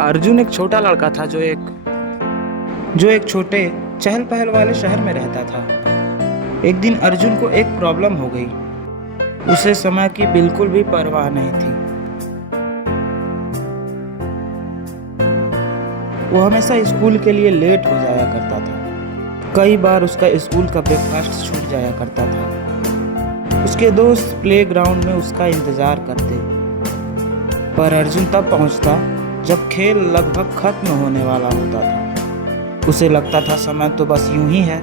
अर्जुन एक छोटा लड़का था जो एक छोटे चहल पहल वाले शहर में रहता था। एक दिन अर्जुन को एक प्रॉब्लम हो गई। उसे समय की बिल्कुल भी परवाह नहीं थी। वो हमेशा स्कूल के लिए लेट हो जाया करता था। कई बार उसका स्कूल का ब्रेकफास्ट छूट जाया करता था। उसके दोस्त प्लेग्राउंड में उसका इंतजार करते, पर अर्जुन तब पहुंचता जब खेल लगभग खत्म होने वाला होता था। उसे लगता था समय तो बस यूं ही है,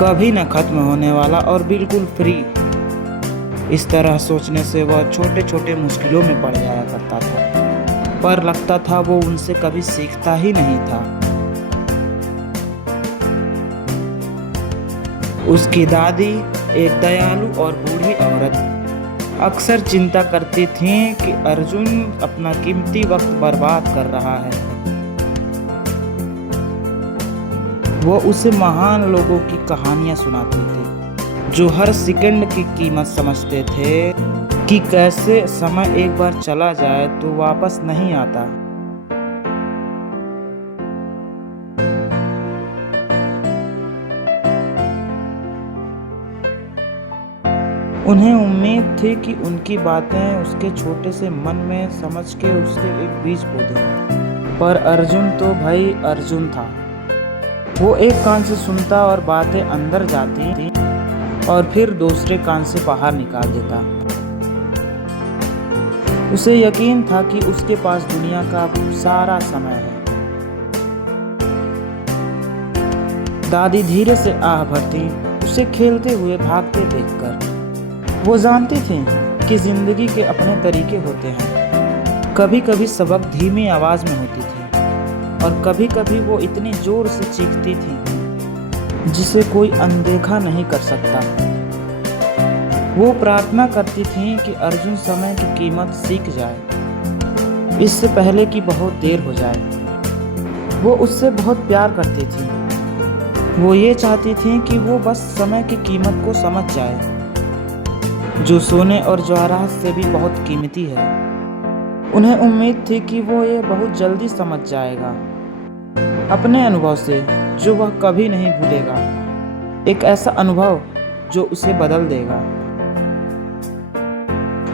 कभी न खत्म होने वाला और बिल्कुल फ्री। इस तरह सोचने से वह छोटे छोटे मुश्किलों में पड़ जाया करता था, पर लगता था वो उनसे कभी सीखता ही नहीं था। उसकी दादी, एक दयालु और बूढ़ी औरत, अक्सर चिंता करती थीं कि अर्जुन अपना कीमती वक्त बर्बाद कर रहा है। वो उसे महान लोगों की कहानियां सुनाती थी, जो हर सेकंड की कीमत समझते थे कि कैसे समय एक बार चला जाए तो वापस नहीं आता। उन्हें उम्मीद थी कि उनकी बातें उसके छोटे से मन में समझ के उसके एक बीज बो दें। पर अर्जुन तो भाई अर्जुन था। वो एक कान से सुनता और बातें अंदर जाती थी और फिर दूसरे कान से बाहर निकाल देता। उसे यकीन था कि उसके पास दुनिया का सारा समय है। दादी धीरे से आह भरती उसे खेलते हुए भागते देखकर। वो जानती थी कि जिंदगी के अपने तरीके होते हैं। कभी कभी सबक धीमी आवाज में होती थी और कभी कभी वो इतनी जोर से चीखती थी जिसे कोई अनदेखा नहीं कर सकता। वो प्रार्थना करती थी कि अर्जुन समय की कीमत सीख जाए, इससे पहले कि बहुत देर हो जाए। वो उससे बहुत प्यार करती थी। वो ये चाहती थी कि वो बस समय की कीमत को समझ जाए, जो सोने और जवाहरात से भी बहुत कीमती है। उन्हें उम्मीद थी कि वो ये बहुत जल्दी समझ जाएगा, अपने अनुभव से जो वह कभी नहीं भूलेगा। एक ऐसा अनुभव जो उसे बदल देगा।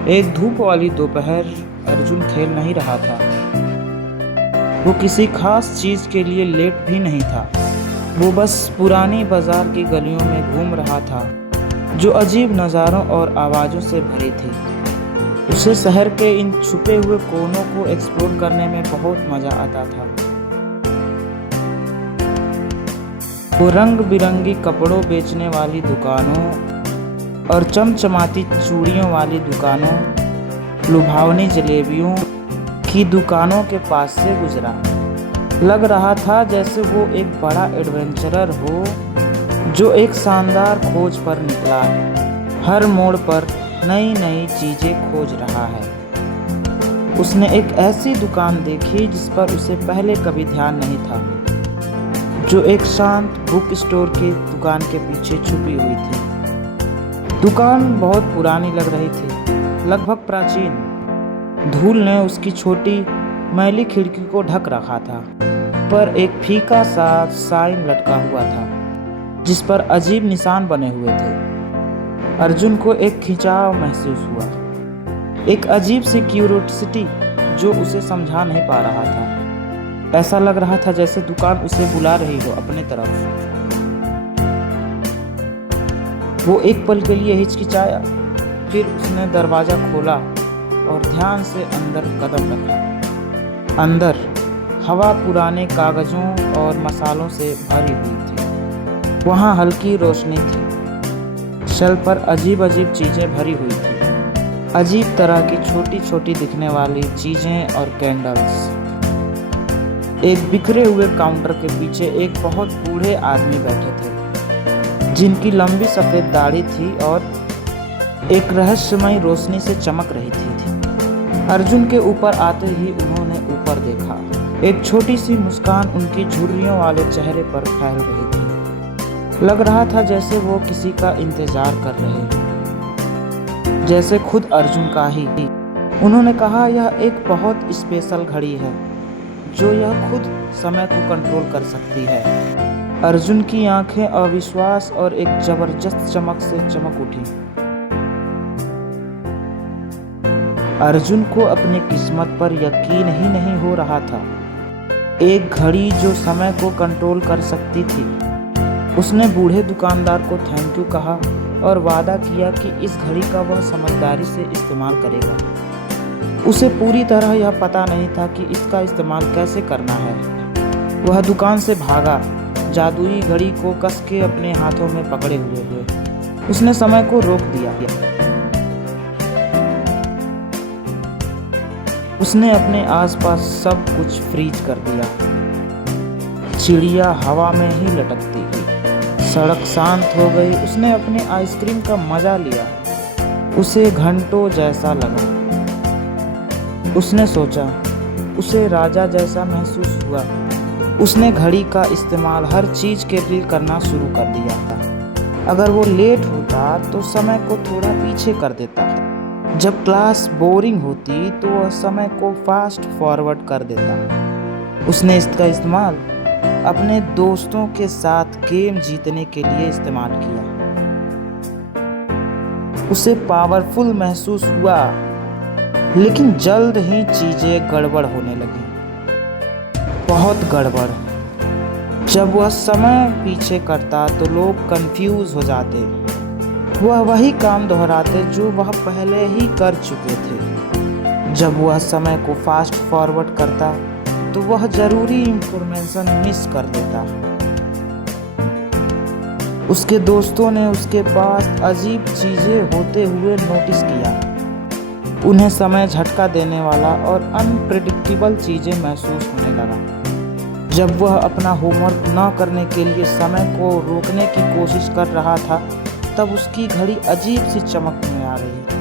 एक धूप वाली दोपहर अर्जुन खेल नहीं रहा था। वो किसी खास चीज के लिए लेट भी नहीं था। वो बस पुरानी बाजार की गलियों में घूम रहा था, जो अजीब नज़ारों और आवाज़ों से भरी थी। उसे शहर के इन छुपे हुए कोनों को एक्सप्लोर करने में बहुत मज़ा आता था। वो रंग बिरंगी कपड़ों बेचने वाली दुकानों और चमचमाती चूड़ियों वाली दुकानों, लुभावनी जलेबियों की दुकानों के पास से गुजरा। लग रहा था जैसे वो एक बड़ा एडवेंचरर हो जो एक शानदार खोज पर निकला है। हर मोड़ पर नई नई चीजें खोज रहा है। उसने एक ऐसी दुकान देखी जिस पर उसे पहले कभी ध्यान नहीं था, जो एक शांत बुक स्टोर की दुकान के पीछे छुपी हुई थी। दुकान बहुत पुरानी लग रही थी, लगभग प्राचीन। धूल ने उसकी छोटी मैली खिड़की को ढक रखा था, पर एक फीका सा साइन लटका हुआ था जिस पर अजीब निशान बने हुए थे। अर्जुन को एक खिंचाव महसूस हुआ, एक अजीब सी क्यूरियोसिटी जो उसे समझा नहीं पा रहा था। ऐसा लग रहा था जैसे दुकान उसे बुला रही हो अपने तरफ। वो एक पल के लिए हिचकिचाया, फिर उसने दरवाजा खोला और ध्यान से अंदर कदम रखा। अंदर हवा पुराने कागजों और मसालों से भरी हुई थी। वहाँ हल्की रोशनी थी। शेल्फ पर अजीब अजीब चीजें भरी हुई थी, अजीब तरह की छोटी छोटी दिखने वाली चीजें और कैंडल्स। एक बिखरे हुए काउंटर के पीछे एक बहुत बूढ़े आदमी बैठे थे, जिनकी लंबी सफेद दाढ़ी थी और एक रहस्यमयी रोशनी से चमक रही थी। अर्जुन के ऊपर आते ही उन्होंने ऊपर देखा। एक छोटी सी मुस्कान उनकी झुर्रियों वाले चेहरे पर फैल रही थी। लग रहा था जैसे वो किसी का इंतजार कर रहे, जैसे खुद अर्जुन का ही। उन्होंने कहा, यह एक बहुत स्पेशल घड़ी है जो यह खुद समय को कंट्रोल कर सकती है। अर्जुन की आंखें अविश्वास और एक जबरदस्त चमक से चमक उठी। अर्जुन को अपनी किस्मत पर यकीन ही नहीं हो रहा था। एक घड़ी जो समय को कंट्रोल कर सकती थी। उसने बूढ़े दुकानदार को थैंक यू कहा और वादा किया कि इस घड़ी का वह समझदारी से इस्तेमाल करेगा। उसे पूरी तरह यह पता नहीं था कि इसका इस्तेमाल कैसे करना है। वह दुकान से भागा, जादुई घड़ी को कस के अपने हाथों में पकड़े हुए। उसने समय को रोक दिया। उसने अपने आसपास सब कुछ फ्रीज कर दिया। चिड़िया हवा में ही लटकती थी। सड़क शांत हो गई। उसने अपने आइसक्रीम का मजा लिया। उसे घंटों जैसा लगा। उसने सोचा, उसे राजा जैसा महसूस हुआ। उसने घड़ी का इस्तेमाल हर चीज के लिए करना शुरू कर दिया था। अगर वो लेट होता तो समय को थोड़ा पीछे कर देता। जब क्लास बोरिंग होती तो वह समय को फास्ट फॉरवर्ड कर देता। उसने इसका इस्तेमाल अपने दोस्तों के साथ गेम जीतने के लिए इस्तेमाल किया। उसे पावरफुल महसूस हुआ, लेकिन जल्द ही चीजें गड़बड़ होने लगी। बहुत गड़बड़। जब वह समय पीछे करता तो लोग कंफ्यूज हो जाते। वह वही काम दोहराते जो वह पहले ही कर चुके थे। जब वह समय को फास्ट फॉरवर्ड करता तो वह जरूरी इंफॉर्मेशन मिस कर देता। उसके दोस्तों ने उसके पास अजीब चीजें होते हुए नोटिस किया। उन्हें समय झटका देने वाला और अनप्रेडिक्टेबल चीजें महसूस होने लगा। जब वह अपना होमवर्क न करने के लिए समय को रोकने की कोशिश कर रहा था, तब उसकी घड़ी अजीब सी चमक में आ रही थी।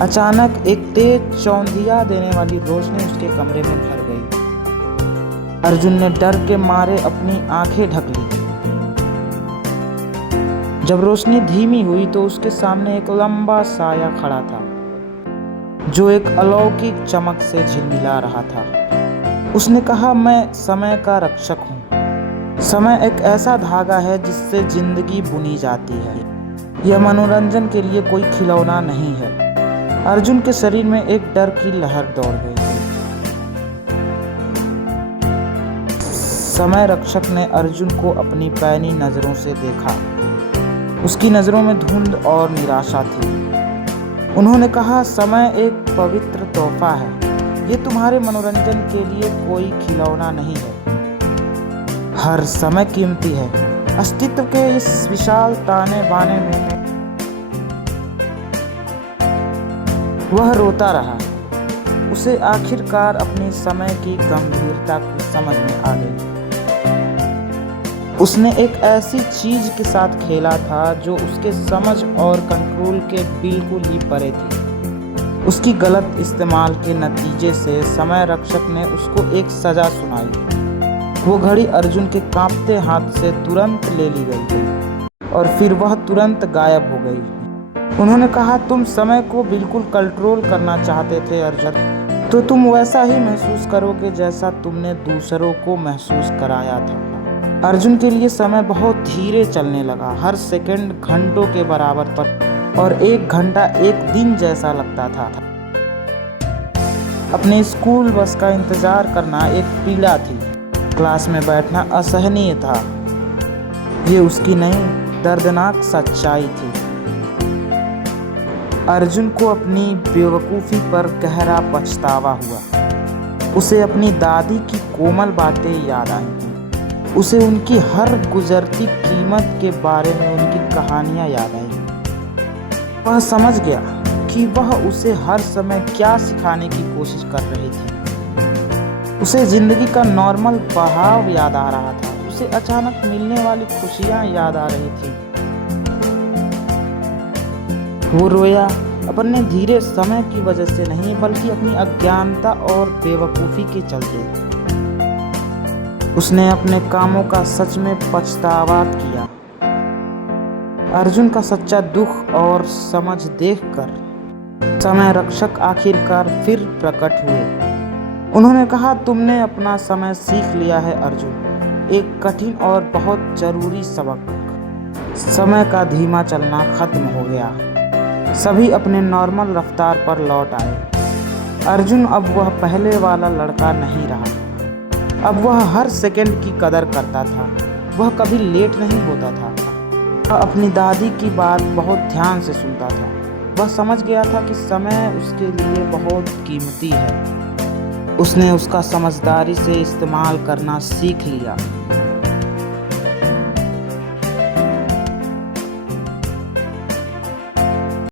अचानक एक तेज चौंधिया देने वाली रोशनी उसके कमरे में भर गई। अर्जुन ने डर के मारे अपनी आंखें ढक ली। जब रोशनी धीमी हुई तो उसके सामने एक लंबा साया खड़ा था, जो एक अलौकिक चमक से झिलमिला रहा था। उसने कहा, मैं समय का रक्षक हूँ। समय एक ऐसा धागा है जिससे जिंदगी बुनी जाती है। यह मनोरंजन के लिए कोई खिलौना नहीं है। अर्जुन के शरीर में एक डर की लहर दौड़ गई थी। समय रक्षक ने अर्जुन को अपनी पैनी नजरों से देखा। उसकी नजरों में धुंध और निराशा थी। उन्होंने कहा, समय एक पवित्र तोहफा है। ये तुम्हारे मनोरंजन के लिए कोई खिलौना नहीं है। हर समय कीमती है। अस्तित्व के इस विशाल ताने बाने में वह रोता रहा। उसे आखिरकार अपने समय की गंभीरता को समझ में आ गई। उसने एक ऐसी चीज के साथ खेला था जो उसके समझ और कंट्रोल के बिल्कुल ही परे थी। उसकी गलत इस्तेमाल के नतीजे से समय रक्षक ने उसको एक सजा सुनाई। वो घड़ी अर्जुन के कांपते हाथ से तुरंत ले ली गई और फिर वह तुरंत गायब हो गई। उन्होंने कहा, तुम समय को बिल्कुल कंट्रोल करना चाहते थे अर्जुन, तो तुम वैसा ही महसूस करोगे जैसा तुमने दूसरों को महसूस कराया था। अर्जुन के लिए समय बहुत धीरे चलने लगा। हर सेकंड घंटों के बराबर पर और एक घंटा एक दिन जैसा लगता था। अपने स्कूल बस का इंतजार करना एक पीड़ा थी। क्लास में बैठना असहनीय था। ये उसकी नई दर्दनाक सच्चाई थी। अर्जुन को अपनी बेवकूफ़ी पर गहरा पछतावा हुआ। उसे अपनी दादी की कोमल बातें याद आईं। उसे उनकी हर गुजरती कीमत के बारे में उनकी कहानियाँ याद आईं। वह समझ गया कि वह उसे हर समय क्या सिखाने की कोशिश कर रही थी। उसे जिंदगी का नॉर्मल बहाव याद आ रहा था। उसे अचानक मिलने वाली खुशियाँ याद आ रही थी। वो रोया, अपने धीरे समय की वजह से नहीं, बल्कि अपनी अज्ञानता और बेवकूफ़ी के चलते। उसने अपने कामों का सच में पछतावा किया। अर्जुन का सच्चा दुख और समझ देखकर समय रक्षक आखिरकार फिर प्रकट हुए। उन्होंने कहा, तुमने अपना समय सीख लिया है अर्जुन, एक कठिन और बहुत जरूरी सबक। समय का धीमा चलना खत्म हो गया। सभी अपने नॉर्मल रफ्तार पर लौट आए। अर्जुन अब वह पहले वाला लड़का नहीं रहा। अब वह हर सेकंड की कदर करता था। वह कभी लेट नहीं होता था। वह अपनी दादी की बात बहुत ध्यान से सुनता था। वह समझ गया था कि समय उसके लिए बहुत कीमती है। उसने उसका समझदारी से इस्तेमाल करना सीख लिया।